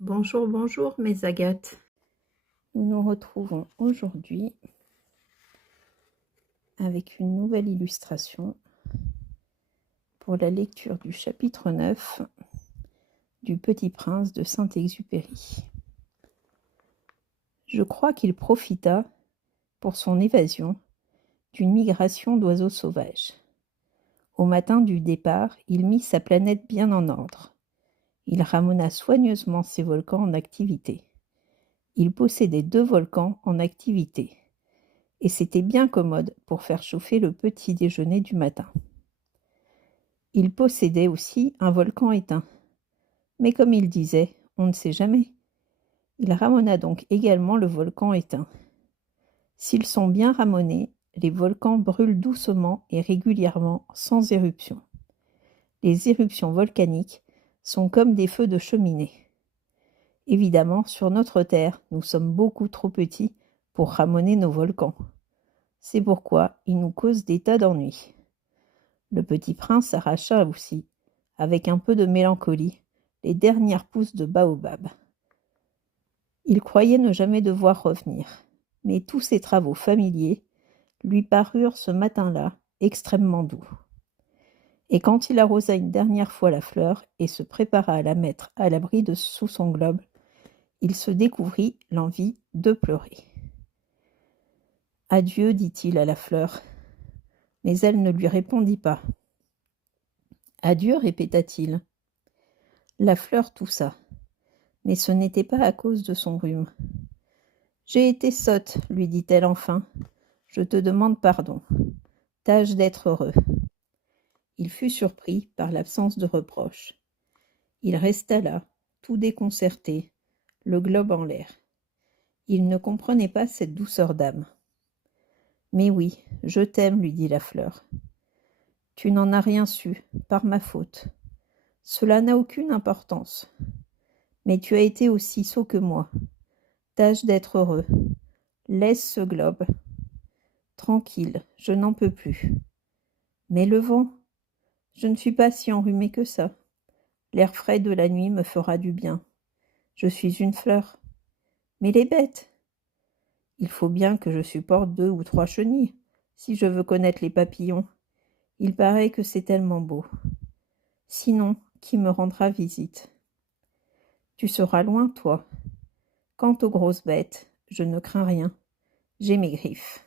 Bonjour, bonjour mes agates. Nous nous retrouvons aujourd'hui avec une nouvelle illustration pour la lecture du chapitre 9 du Petit Prince de Saint-Exupéry. Je crois qu'il profita, pour son évasion, d'une migration d'oiseaux sauvages. Au matin du départ, il mit sa planète bien en ordre. Il ramena soigneusement ses volcans en activité. Il possédait 2 volcans en activité, et c'était bien commode pour faire chauffer le petit déjeuner du matin. Il possédait aussi un volcan éteint, mais comme il disait, on ne sait jamais. Il ramena donc également le volcan éteint. S'ils sont bien ramonés, les volcans brûlent doucement et régulièrement sans éruption. Les éruptions volcaniques sont comme des feux de cheminée. Évidemment, sur notre Terre, nous sommes beaucoup trop petits pour ramoner nos volcans. C'est pourquoi ils nous causent des tas d'ennuis. Le petit prince arracha aussi, avec un peu de mélancolie, les dernières pousses de baobab. Il croyait ne jamais devoir revenir, mais tous ses travaux familiers lui parurent ce matin-là extrêmement doux. Et quand il arrosa une dernière fois la fleur et se prépara à la mettre à l'abri sous son globe, il se découvrit l'envie de pleurer. « Adieu, dit-il à la fleur. » Mais elle ne lui répondit pas. « Adieu, répéta-t-il. » La fleur toussa, mais ce n'était pas à cause de son rhume. « J'ai été sotte, lui dit-elle enfin. Je te demande pardon. Tâche d'être heureux. » Il fut surpris par l'absence de reproche. Il resta là, tout déconcerté, le globe en l'air. Il ne comprenait pas cette douceur d'âme. « Mais oui, je t'aime, lui dit la fleur. Tu n'en as rien su, par ma faute. Cela n'a aucune importance. Mais tu as été aussi sot que moi. Tâche d'être heureux. Laisse ce globe. Tranquille, je n'en peux plus. Mais le vent, je ne suis pas si enrhumée que ça. L'air frais de la nuit me fera du bien. Je suis une fleur. Mais les bêtes, il faut bien que je supporte 2 ou 3 chenilles, si je veux connaître les papillons. Il paraît que c'est tellement beau. Sinon, qui me rendra visite? Tu seras loin, toi. Quant aux grosses bêtes, je ne crains rien. J'ai mes griffes.